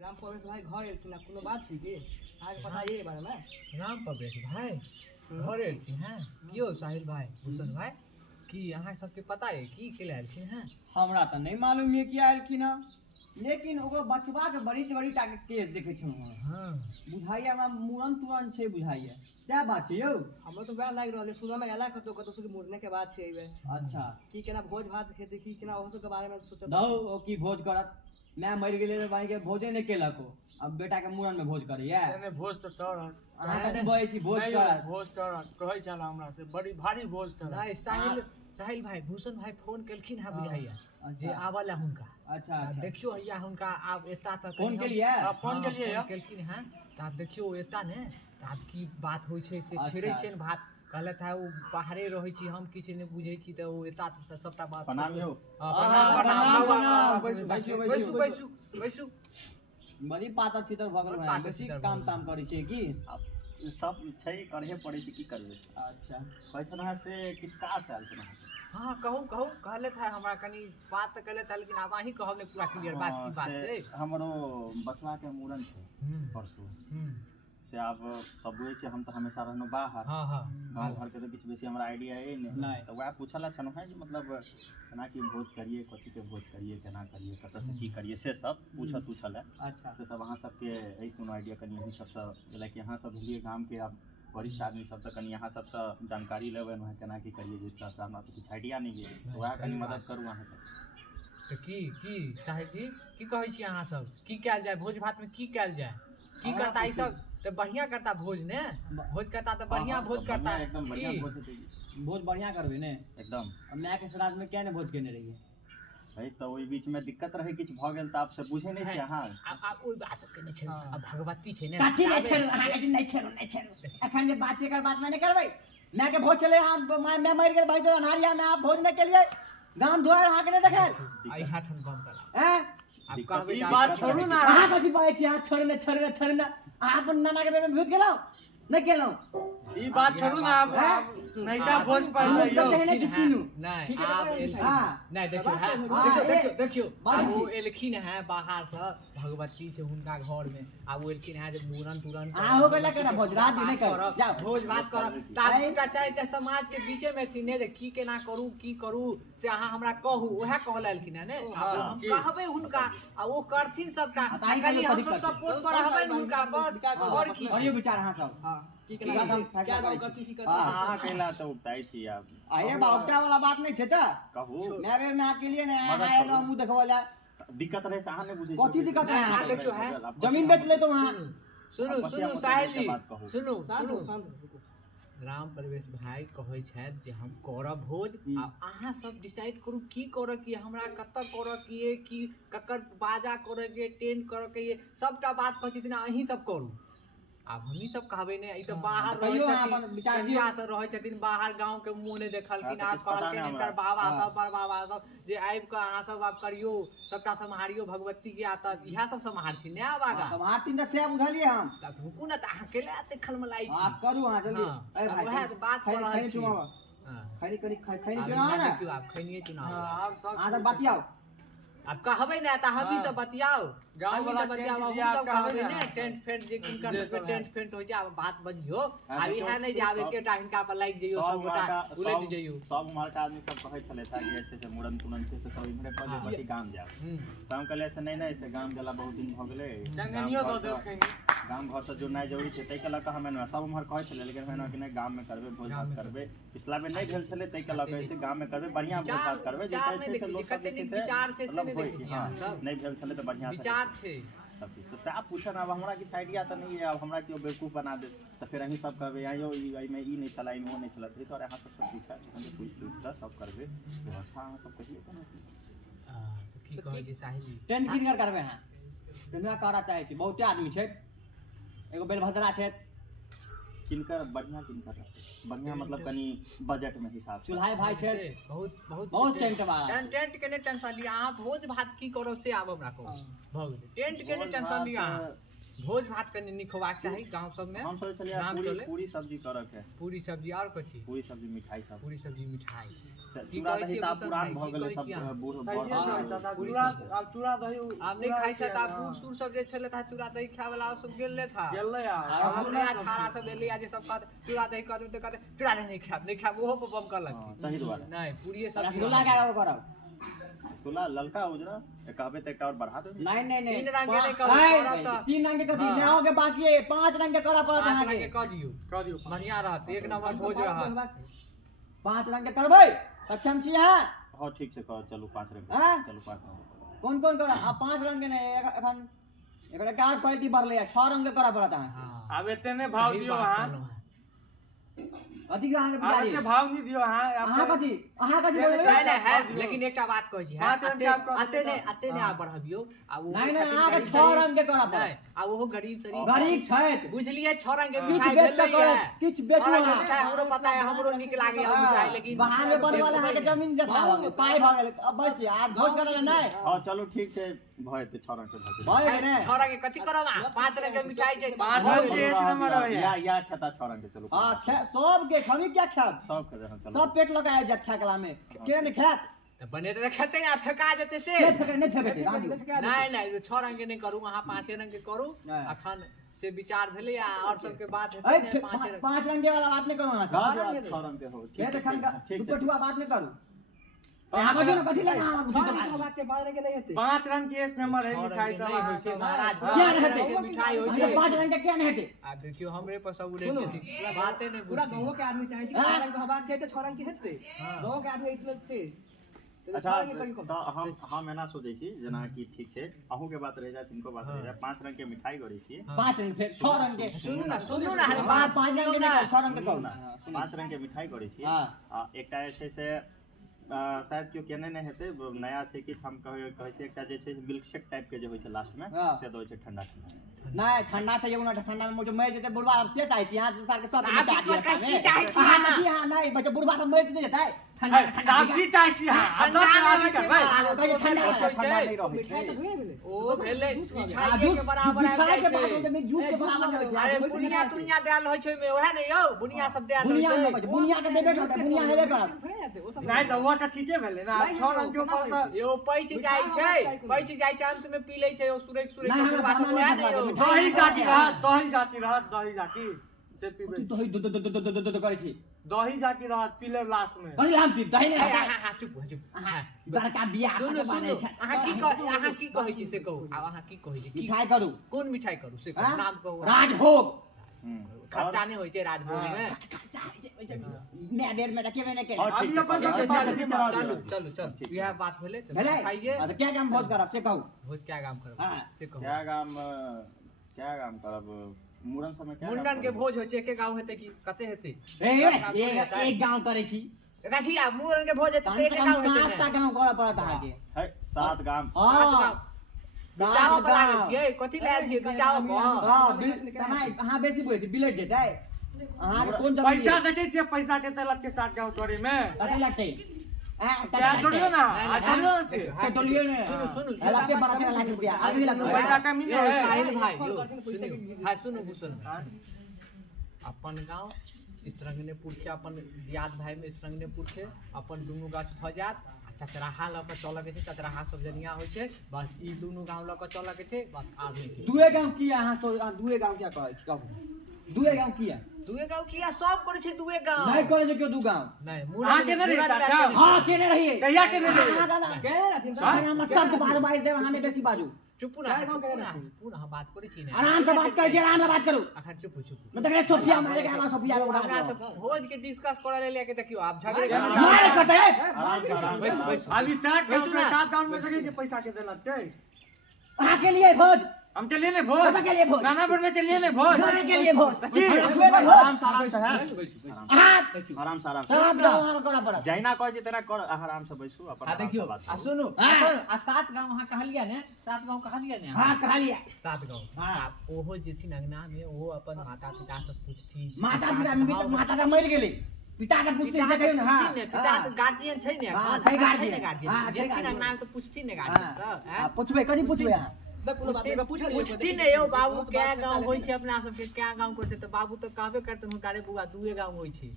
राम प्रवेश भाई घर एलखिन कोनो बात छी की अहाँके पता ये बारे में? राम प्रवेश भाई घर एलखिन हैं कियो साहिल भाई भूषण भाई की अहाँ सबके पता है की के एलखिन हैं? हमरा त नहीं मालूम ये किया एलखिन है, लेकिन ओकरो बचवा के बड़ी बड़ी टा के केस देखे छी। हां बुझाइए हमरा मूरन तुरन छे बुझाइए सह बात छै यौ। हमरो तो वह लाग रहले सुबह में एला कतो से मुरने के बाद छै एबे। अच्छा की केना भोज भात खेती की केना ओहो सब के बारे में सोचत दौ ओ की भोज करत, मैं मर गेले रे भाई के भोजे नहीं केलक, अब बेटा के मूरन में भोज करैया ने भोज तो करत अहाँ कते बहै छी भोज करत भोज करत कहै छला हमरा से बड़ी भारी भोज करत। नहीं साहिल भाई भूषण भाई फोन केलखिन है बुझाइया जे आबला हुनका। अच्छा अच्छा देखियो हैया हुनका आब एता तक फोन के लिए फोन के लिए केलखिन है त आप देखियो एता ने त आप की बात होय छै से छेड़ै छै भात कहले था वो बाहरे रहै छी हम किछ नै बुझै छी त ओ एता सबटा बात प्रणाम यौ। प्रणाम बैसु बड़ी पातर छितर भगल भाई बेसी काम ताम करै छै की सब छै करहे पड़ै छै की करबे। अच्छा कहै छला से किछ काज आयल छला। हां कहू कहले था हमरा कनी बात त कहले था लेकिन अब अहीं कहब ने पूरा क्लियर बात की बात छै। हमरो बचवा के मूरन छै परसों से अब सब बुझे छै हम त हमेशा रहनो बाहर। हां गांव घर के तो किछ बेसी हमरा आईडिया है नहीं तो वह पूछला छन है मतलब केना की भोज करिए कथि के भोज करिए केना करिए कत से की करिए से सब पूछल है। अच्छा से सब अहाँ सबके ए कोनो आईडिया कनी यही सब लाइक यहाँ सब लिए गांव के आप वरिष्ठ आदमी सब तक कनी यहाँ सब जानकारी लेबै न केना की करिए जैसे हमरा तो कुछ आईडिया नहीं है वह कनी मदद करू अहाँ सब। तो की साहिब जी की कहै छी अहाँ सब की कैल जाय भोज भात में की कैल जाय की करता ई सब तो बढ़िया करता भोज ने भोज करता तो बढ़िया भोज करता एकदम बढ़िया भोज बढ़िया करबे ने एकदम। अब मैं के श्राद्ध में क्या ने भोज केने रहिए भाई तो ओई बीच में दिक्कत रहे किछ भ गेल त आप से पूछे नहीं छी अहाँ अब ओई बात सब के नै छै अब भगवती छै ने काठी नहीं छेड़ अहाँ के नहीं छेड़ एखन जे बात छै कर बात मैं नहीं करबै। मैं के भोज चले हम मैं मर गेल भाई जो अनहरिया में आप भोज नहीं के लिए गांव दुआर अहाँ के नहीं देखल आई हाथन बम करा हैं अब कहबै ई बात छोड़ू ना अहाँ कथि बाजै छी अहाँ छोड़े ना अहाँ अपन नाना के बेर में भूत गेलौ नहीं गेलौ ई बात छोड़ू ना अब नैका भोज पहले यो नहीं ठीक है आप हां नहीं देखियो अब वो एलखिन है बाहर से भगवती छै हुनका घर में अब वो एलखिन है जे मूरन तुरन आ हो गेला केना भोज रात नहीं कर जा भोज भात कर ताकि चाहे समाज के बीचे में थी ने जे की केना करू से अहाँ हमरा कहू ओहे कहल एलखिन है ने हम कहबै हुनका आ वो करथिन सबटा खाली हम सब सपोर्ट करबै हुनका बस और की और ये विचार अहाँ सब हां की केना क्या गाँव करती की करती हां केला तो उठाई छी आप आये बाउटा वाला बात नहीं छै त कहू मैं बेर में अकेले ने आया मुंह देखवाला दिक्कत रहे से अहाँ ने बुझे कथि दिक्कत है अहाँ देखियो है जमीन बेच ले तो वहां सुनु साहिल जी सुनु शांत राम प्रवेश भाई कहै छथि जे हम करब भोज आ अहाँ सब डिसाइड करू की करऽ की हमरा कतऽ करऽ की ककर बाजा करऽ के टेंट करऽ के सबटा बात कहै छथिन अहीं सब करू। अब हमही सब कहबै ने ई तो बाहर रहै छथिन विचारिया से रहै छथिन बाहर गांव के मुंह ने देखलखिन आप कहलखिन हिनकर बाबा सब बड़ बाबा सब जे आबि के अहाँ सब आप करियो सबटा सम्हारियो भगवती के आता इहा सब सम्हारथिन ने अब आगा सम्हारथिन त से बुझलिए हम तब रुकू ना त अहाँ केले आते खलमलाई छी आप करू हां जल्दी ए भाई वह बात कर रहल छी खैनी चुनाव ना क्यों आप खैनी चुनाव आप सब बतियाओ अब कहबै ने त हमही सब बतियाओ गांव वाला बतियाओ हम सब कहबै ने टेंट फेंट जे किनकर सब टेंट फेंट होय छै अब बात बजियो अब इहा नै जे आबे केटा हिनका पर लाग जइयो सब गोटा उलट जइयो सब उमर का आदमी सब कहै छले था कि ऐसे से मुरन तुरन से सब इधरे पहिले बटी गाम जाओ त हम कहले से नहीं से गाम गेला बहुत दिन भ गेलै जंगनियो द दे खैनी गाम घर से जुड़नाइ जरूरी छै तै के लक हमें सब उमर कहै छले लेकिन हमें कि नहीं गाम में करबे भोज भात करबे पिछला बेर नहीं भेल छले तै के लक ऐसे गाम में करबे बढ़िया भोज भात करबे जैसे से लोग कते विचार छै से नहीं भेल छले त बढ़िया विचार छै सब चीज तो आप पूछन अब हमरा किछ आइडिया तो नहीं है अब हमरा क्यों बेवकूफ बना दे तो फिर अहीं सब कहबे आयो ई में ई नहीं चला ई में वो नहीं चला तो अहाँ सब पूछा हम पूछ सब करबे व्यवस्था अहाँ सब कहियो कोना की कहै छै साहिल टेंट किनकर करबे हां टेंट करा चाहे छी बहुते आदमी छै एगो बेलभद्रा छै किनकर बढ़िया मतलब कनी बजट में हिसाब चुल्हाई भाई छै बहुत टेंट वाला टेंट के ने टेंशन लिया अहाँ भोज भात की करो से आब हमरा कहू भ गेलै टेंट के ने टेंशन लिया भोज भात कनी निखवाक चाही गांव सब में हम सब चलिए नाम पूरी चले। पूरी सब्जी करक है, पूरी सब्जी और कथी पूरी सब्जी मिठाई सब, पूरी सब्जी मिठाई की चूड़ा कहै दही छियै ता भूषण पुरान भाई, भ गेलै की कहै छियै सब अहाँ? बूढ़ सही बड़ है बड़ चाचा, पूरी चूड़ा सब्जी। अब चूड़ा दही आब नहीं खाई छै त बूढ़ सूढ़ सब जे छले था चूड़ा दही खाय वाला सब गेले था गेलै और सब नया छाड़ा सब एले आ जे सब कहत चूड़ा दही कहत त कहत चूड़ा दही नहीं खाब ओहो पर बम कर लगती तही दुआरे नहीं पूरी सब्जी रसगुल्ला क्या करब रसगुल्ला ललका उजरा कहबे त एकटा और बढ़ा दे। नहीं नहीं नहीं तीन रंग के नहीं करू, नहीं, करब तऽ- 3 रंग के कथी हाँ। नौ के बाकी है 5 रंग के करऽ पड़त पांच अहाँ रंग के के कह दियो बढ़िया रहत एक नंबर भोज रहत 5 रंग के करबै सक्षम छी अहाँ हां ठीक छै कर चलू 5 रंग हाँ? चलू 5 रंग कोन कोन करब आ 5 रंग के नहीं एखन एकरा का क्वालिटी बढ़ले है 6 रंग के करऽ पड़त अहाँ हां अब एते ने भाव दियो अहाँ कथी के अहाँ के आब बिचारी एते भाव नहीं दियो अहाँ कथी से बोलबै नहीं, नहीं है लेकिन एकटा बात कहै छी पाँच रंग के आप कह अते देबै ने अते ने आप बढ़ाबियो आ वो नहीं नहीं छथिन अहाँ के गरीब 6 शरीफ। रंग के करऽ नहीं पड़त आ वो गरीब शरीफ गरीब छैत बुझलिए 6 रंग के किछ मिठाई बेच के भेलै करत किछ बेचू छह रंग के अहाँ मिठाई हमरो पता है हमरो नीक लागे है मिठाई लेकिन बाहर में बने वाला अहाँ के जमीन जथा भऽ गेल पाइ भऽ गेल अब बस आज भोज करऽ ले नहीं हां चलू ठीक छै भए ते 6 रंग के भए भऽ गेल ने 6 रंग के कथी करब 5 रंग के मिठाई छै पाँच भोज रंग के एक नंबर है या खाता 6 रंग के चलू हां सब के खमी क्या खाब सब के चलू सब पेट लगा आबि जात खाकला में के ने खात त बने त खेते ना फेका जेते से के फेके नहीं फेके राजू नहीं नहीं 6 रंग के नहीं करू अहाँ 5 रंग के करू नहीं। अखन से विचार भेलै आ और सब के बात अरे हेतै 5 रंग 5 रंग के वाला बात नहीं करो अहाँ से 6 रंग के हो के देखन का ठीक दुपट छै हुआ बात नहीं करू अहाँ बजो ना कथी लेना अहाँ बुझी बात छै 5 रंग के नहीं हेते 5 रंग के एक नंबर है मिठाई सब नहीं होइ छै महाराज क्या रहते? मिठाई होइ अच्छा छै 5 रंग के क्या नहीं हेते आ देखियो हमरे पर सब उड़े बाते नहीं पूरा बुझती गांव के आदमी चाहे छै हाँ। 6 रंग के हवा छै त 6 रंग के हेते गांव के आदमी इसमें छै अच्छा तो हम एना सोचै छी जेना कि ठीक छै अहूँ के बात रह जाए तिनको बात रह जाए 5 रंग के मिठाई करै छी 5 रंग फिर 6 रंग के सुनू ना हर बात बात 5 रंग के नहीं 6 रंग के कहू ना 5 रंग के मिठाई करै छी हाँ। आ एकटा जे छै से शायद केओ केने नहि हेतै नया छै कि हम कहै छै एकटा जे छै मिल्क शेक टाइप के जे होइ छै लास्ट में हाँ। से दो छै ठंडा ठंडा नहीं ठंडा चाहिए उना ठंडा में मुझे मर जेते बुढ़वा अब के चाहे छी यहां से सार के सब आप मिटा दिया की चाहे छी हां अहाँ? जी हां नहीं बच्चा बुढ़वा तो मर नहीं जेता ठंडा ठंडा आप की चाहे छी हां 10 आदमी करबै कहीं ठंडा ठंडा नहीं रहै मिठाई छै तो थोड़ी भेले ओ भेले मिठाई जूस के बराबर आबि मिठाई के जाइ बाद छै में जूस के बराबर नहीं अरे छै बुनिया तुनिया देल होइ छै में ओहे नहीं यौ बुनिया सब देल होइ बुनिया में छै बुनिया के देबे करते बुनिया हेबे करत नहीं तो वो त ठीके भेले ना 6 रंग के ऊपर से यो पैच जाइ छै पैच जाइ छै अंत में पी लै छै ओ सुरेक सुरेक नहीं, के हमरा बात खाना ओहे नहीं नहीं यौ खाना है। दही जाती रहत दही जाती से पीबे तू दही करे छी दही जाती रहत पीले लास्ट में कथि हम पी दही नहीं हां खाता हां चुप हो चुप बड़का बियाह सुनू के बाने सुनू छै अहाँ की कहै छी से कहू आब अहाँ की कहै छी की मिठाई करू कोन मिठाई करू से हाँ? कहू नाम कहू राजभोग खर्चा नहीं होइ छै राजभोग में मैं देर में रखे मैंने के और ठीक अभी अपन छै, सब चलू, चलू चलू, चलू ठीक चल यह बात भेले तो भेले खाइए अच्छा क्या काम भोज करब से कहू भोज क्या काम करब हाँ। से कहू क्या काम करब मूड़न समय क्या मुंडन के भोज होइ छै एके गांव हेतै कि कते हेतै एक गांव करे छी कथी आ मुंडन के भोज हेतै कम तऽ से एके कम गांव 7 टा हेतै गांव करऽ पड़त अहाँ के है 7 गाम हां बिटाओ बला के छियै कथी लायल छियै बिटाओ पर हां अहाँ बेसी बोलै छी बिलेट जेतै अहाँ के कोन जमीन पैसा देखे छियै पैसा के तलक के साथ गांव तोरे में कथि लगतै क्या जोड़ियो ना आ जोड़ियो ना से टोलियो ने सुनू लगते 12 लाख रुपया आदमी लगतै पैसा कमी यो नहीं है साहिल भाई यो हाय सुनू भूषण अपन गांव इसरंगनेपुर के अपन दियाद भाई में इसरंगनेपुर के अपन दुनू गाछ भ जात चचराहा ल के चलऽ के छै चचराहा सब जनिया होइ छै बस ई दुनू गांव ल के चलऽ के छै बस आदमी के दुए गांव किया अहाँ तो दुए गांव क्या कहै छी कहू दुए गांव किया दुए गांव किया सब करे छै दुए गांव नहीं करे छै क्यों दू गांव नहीं अहाँ के नहीं साथ गाँव? हां केने रहिए कहिया केने रहिए? हम सब बाज देब अहाँ ने बेसी बाजू चुप ना पुनः बात करे छी ने आराम से बात करे छी आराम से बात करू अखन चुप मैं तकरे सोफिया मारे के हमरा सोफिया में उड़ा हमरा दो सब भोज के डिस्कस करे ले के देखियो आप झगड़े मार करते आराम से आराम से बैस अभी 60 गांव के 7 गांव में से पैसा के देलते अहाँ के लिए भोज हम चलिए ने भोज कतऽ के लिए भोज? नानापुर में चलिए ने भोज गाने के लिए भोज की? आराम से है अहाँ आराम से सात गांव अहाँ करऽ पड़त जहिना कहै छै तेना कर आराम से बैसू अपन आ आराम से देखियो बात आ करू। सुनू हाँ। आ 7 गांव वहां कहलिया ने 7 गांव कहलिया ने हां कहा लिया 7 गांव हाँ। आ ओहो जेथिन अंगना में ओहो अपन माता पिता से पूछथिन माता पिता में माता तो मर गेली पिता से पूछते से कहियो ना हां पिता से गार्जियन छै ने हाँ, छै गार्जियन। हाँ, छै जेथिन गार्जियन। अंगना में तो पूछथिन ने गार्जियन से हां पूछबे कथि पूछबे अहाँ देख कोनो बात नहीं पूछ लियो पूछती नहीं हो बाबू क्या गांव होई छै अपना सबके क्या गांव करते तो बाबू तो कहबे करते हुनकारे बुआ दुए गांव होई छै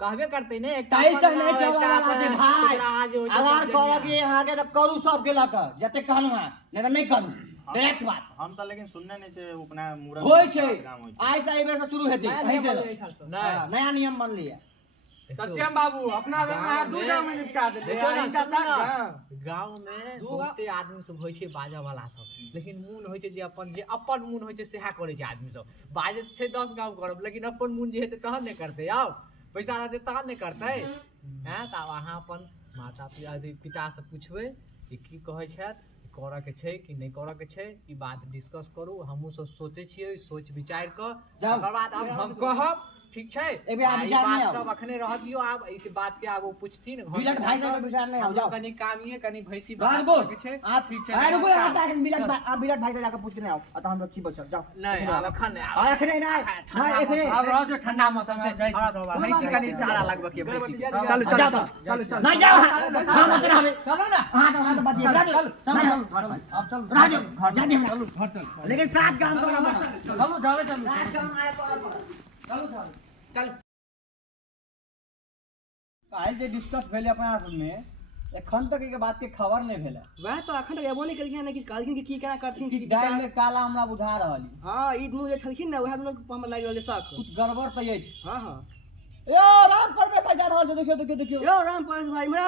कहबे करते ने एकटा तैसे नहीं चला वाला छै भाई आज होई छै अगर कह के यहां के तो करू सब के लक जते कहलु हां नहीं तो नहीं करू डायरेक्ट बात हम तो लेकिन सुनने नहीं छे उपना मुरन होय छै काम होय आई से एबेर से शुरू हेतै नहीं एही से नहीं नया नियम बन लिया सत्यम बाबू अपना दू गांव में निपटा दे देखो ना गांव में बहुते आदमी सब होय छै बाजा वाला सब लेकिन मून होय छै जे अपन मून होय छै सेहा करे छै आदमी सब बाजे छै 10 गांव करब लेकिन अपन मून जे हेतै तहन नै करतै आउ पैसा रहतै तहन नै करतै हैं त अहाँ अपन माता पिता से पूछबै कि की कहै छथि करऽ के छै कि नहीं करऽ के छै ई बात डिस्कस करू हमहू सब सोचै छियै सोच विचार क ओकर बाद अब हम कहब ठीक छै एबे आ विचार बात नहीं सब अखने रह दियो आब ई बात के आब वो पूछथिन बिलट भाई से विचार नहीं हम जाओ कनी कामिए कनी भैंसी रात को के छै आप ठीक छै आ रुको आ जाके बिलट भाई से जाकर पूछ के नहीं आओ अत हम लोग छी बचल जाओ नहीं आब अखन नहीं आ एखने नहीं नहीं एखने अब रह जो ठंडा मौसम छै जाइ छी सब भैंसी कनी चारा लगबे के भैंसी चलो चलो नहीं जाओ हम उतर आवे चलो ना हां तो बतिए चलो अब चल राजू जा दे चलो लेकिन साथ काम करो चलो जाओ चलो साथ काम आए तो चलो चल काल जे डिस्कस भेले अपना सब में एखन तक के बात के खबर नहीं भेले वह तो अखन तक एबो नहीं केलखिन ना कि कहलखिन कि की केना करथिन कि डाल में काला हमरा बुझा रहली हां ई दुनु जे छलखिन ना वह दुनु हम लागि रहले शक कुछ गड़बड़ तो ये छै हां हां यो राम पर पे जा रहल छै देखियो यो राम परस भाई मरा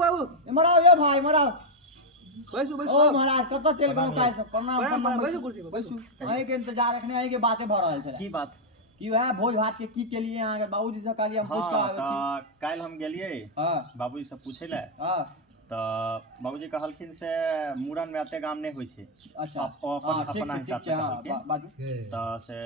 बाबू मराओ ये भाई मराओ बैसू ओ महाराज कब तक चल गेलौ काहे सब प्रणाम बैसू कुर्सी पर बैसू अहीं के इंतजार रखने अहीं के बातें भ रहल छै की बात कि वह भोज भात के की के लिए यहाँ के बाबूजी से कहलिए हम पूछ के आवे छी काल हम गेलिए हां बाबूजी से पूछे ले हां तो बाबूजी कहलखिन से मूरन में एते काम नहीं होय छै अच्छा अपन अपना हिसाब से हां बाजू तो से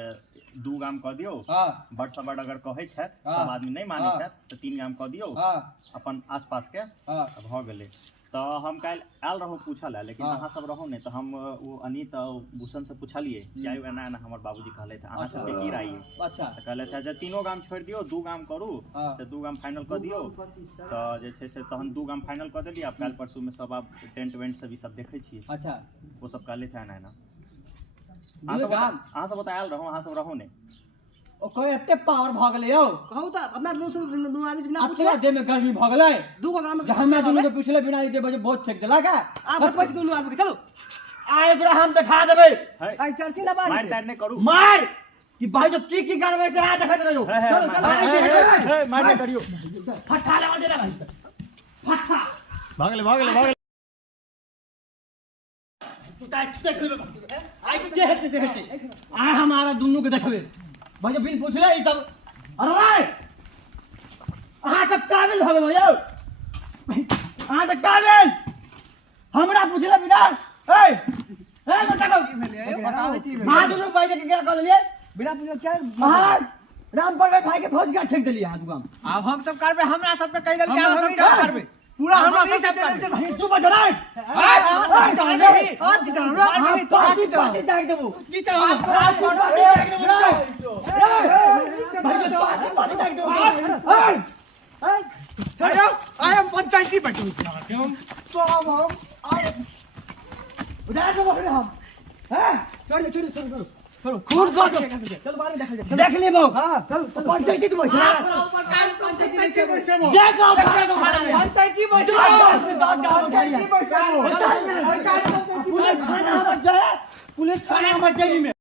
2 गाम क दियो हां बड़ से बड़ अगर कहै छै सब आदमी नहीं मानै छै तो 3 गाम क दियो हां अपन आसपास के हां भ गेलै तो हम काल आयल रहूँ पूछल है लेकिन अहाँ सब रहूँ नहीं तो हम वो अनित भूषण से पूछलिए क्या एना एना हमर बाबूजी कहले थे अहाँ सबके की राय है अच्छा तो कहले थे जे 3 गाम छोड़ दियो 2 गाम करू से 2 गाम फाइनल कर दियो तो जे छै से तहन 2 गाम फाइनल कर देलिए अब काल परसू में सब आप टेंट वेंट सब ई सब देखे छिए अच्छा वो सब कहले थे एना एना अहाँ सब आयल रहूँ अहाँ सब रहूँ नहीं ओ कोई एते पावर भ गेलै यौ कहू त अपना दुनु आदमी से बिना अब पूछले तेरा देह में गर्मी भ गेलै दू गो गाम में हमरा दुनु के पूछले बिना जे बजे बहुत फेंक देला का आ बतबै दुनु आदमी के चलो आ एकरा हम दिखा देबै आई चर्ची ना बारी मार तार नहीं करू मार कि भाई जो की करबे से आ देखत रहो चलो चलो मार नहीं करियो फटका लेवा देना भाई फटका भागले चुटा चुटा आई जे हेते से हेते आ हमारा दुनु के देखबे भाई जो बिन पूछले ई सब अरे अहाँ सब काबिल हो गेलो यौ अहाँ सब काबिल हमरा पूछले बिना ए बेटा को मां दुनु भाई के क्या कर लिए बिना पूछले क्या महाराज राम पर भाई के भोज का ठेक देलिए हां दुकान अब हम सब करबे हमरा सब के कह देल के हम सब करबे पूरा हमरा सब करबे तू बजरा पार्टी ताक देबो जीत आई एम पंचायती बैठू हम सब हम आई उधर से बकरे हम हैं छोड़ खून को चलो बाहर में देख देख लेबो हां चल पंचायती तो पंचायती पैसे जे गांव खाना पंचायती पैसे 10 गांव पंचायती पैसे पुलिस थाना में जाए पुलिस थाना में जाए में